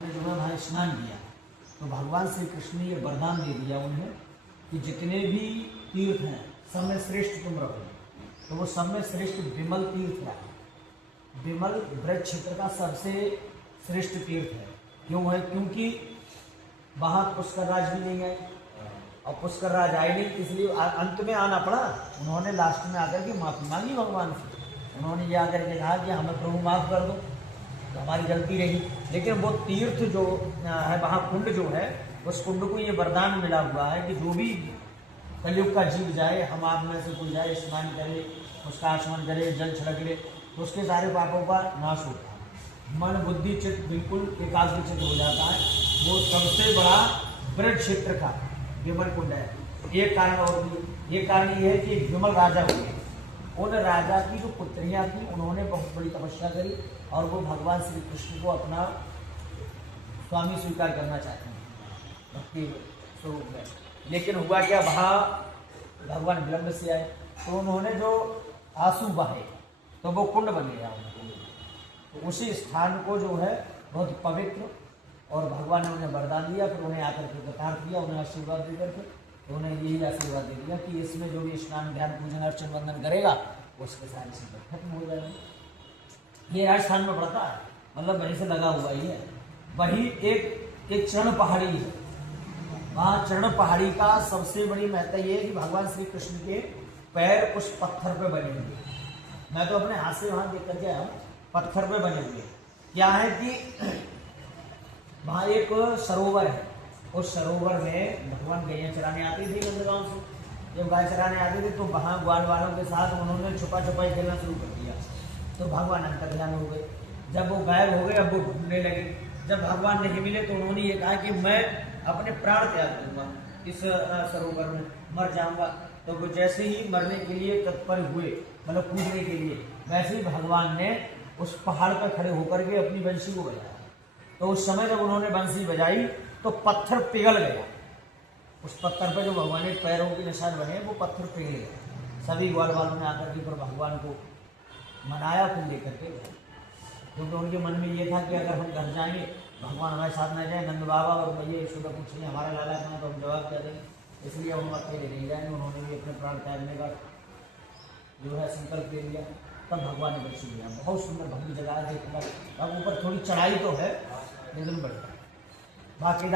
जो है वहाँ स्नान किया तो भगवान श्री कृष्ण ने ये वरदान दे दिया उन्हें कि जितने भी तीर्थ हैं सब में श्रेष्ठ तुम रहो। तो वो सब में श्रेष्ठ विमल तीर्थ रहा। विमल ब्रज क्षेत्र का सबसे श्रेष्ठ तीर्थ है। क्यों है? क्योंकि वहाँ पुष्कर राज भी नहीं आए और पुष्कर राज आए नहीं, इसलिए अंत में आना पड़ा। उन्होंने लास्ट में आकर के माफी मांगी भगवान से। उन्होंने ये आकर के कहा कि हमें प्रभु माफ कर दो, तो हमारी गलती रही। लेकिन वो तीर्थ जो है वहाँ कुंड जो है, उस कुंड को ये वरदान मिला हुआ है कि जो भी कलयुग का जीव जाए, हम आप में से कोई जाए, स्नान करे, उसका आचमन करे, जल छिड़क ले, तो उसके सारे पापों का नाश होता है। मन बुद्धि चित्त बिल्कुल एकाग्र चित्त हो जाता है। वो सबसे बड़ा ब्रज क्षेत्र का विमल कुंड है। एक कारण और भी, एक कारण ये है कि विमल राजा हुए, उन राजा की जो पुत्रियां थी उन्होंने बहुत बड़ी तपस्या करी और वो भगवान श्री कृष्ण को अपना स्वामी स्वीकार करना चाहते हैं भक्ति स्वरूप में। लेकिन हुआ क्या, वहाँ भगवान विलंब से आए तो उन्होंने जो आंसू बहाए तो वो कुंड बन गया उनको। तो उसी स्थान को जो है बहुत पवित्र, और भगवान ने उन्हें वरदान दिया। फिर उन्हें आकर के प्रताप दिया, उन्हें आशीर्वाद दे करके तो उन्हें यही आशीर्वाद दे दिया कि इसमें जो भी स्नान ध्यान पूजन अर्चन वंदन करेगा उसके सारे संकट खत्म हो जाएंगे। ये राजस्थान में पड़ता है, मतलब वहीं से लगा हुआ ही है। वही एक चरण पहाड़ी है। वहाँ चरण पहाड़ी का सबसे बड़ी महत्ता ये है कि भगवान श्री कृष्ण के पैर उस पत्थर पे बने हुए। मैं तो अपने हाथ से वहाँ देख करके आया हूँ, पत्थर पे बने हुए। क्या है कि वहाँ एक सरोवर है, उस सरोवर में भगवान गैया चराने आते थे नंदगांव से। जब गाय चराने आते थे तो वहाँ ग्वाल वालों के साथ उन्होंने छुपा छुपाई खेलना शुरू कर दिया। तो भगवान अंतर्ध्यान हो गए। जब वो गायब हो गए, अब वो ढूंढने लगे। जब भगवान नहीं मिले तो उन्होंने ये कहा कि मैं अपने प्राण त्याग दूंगा, इस सरोवर में मर जाऊंगा। तो वो जैसे ही मरने के लिए तत्पर हुए, मतलब कूदने के लिए, वैसे ही भगवान ने उस पहाड़ पर खड़े होकर के अपनी बंशी को बजाया। तो उस समय जब उन्होंने बंसी बजाई तो पत्थर पिघल गया। उस पत्थर पर जो भगवान के पैरों के निशान बने वो पत्थर पिघल गया। सभी ग्वाल वालों ने आकर के पर भगवान को मनाया, फिर लेकर के गए। क्योंकि उनके मन में ये था कि अगर हम घर जाएंगे, भगवान हमारे साथ न जाए, नंद बाबा और भैया यशोदा पूछेंगे हमारा लाला कहाँ, तो हम जवाब क्या देंगे, इसलिए हम अकेले नहीं जाएंगे। उन्होंने भी अपने प्राण त्यागने का जो है संकल्प ले लिया। तब भगवान ने दर्शन दिया। बहुत सुंदर भव्य जगह है। अब ऊपर थोड़ी चढ़ाई तो है लेकिन बढ़िया। बाकी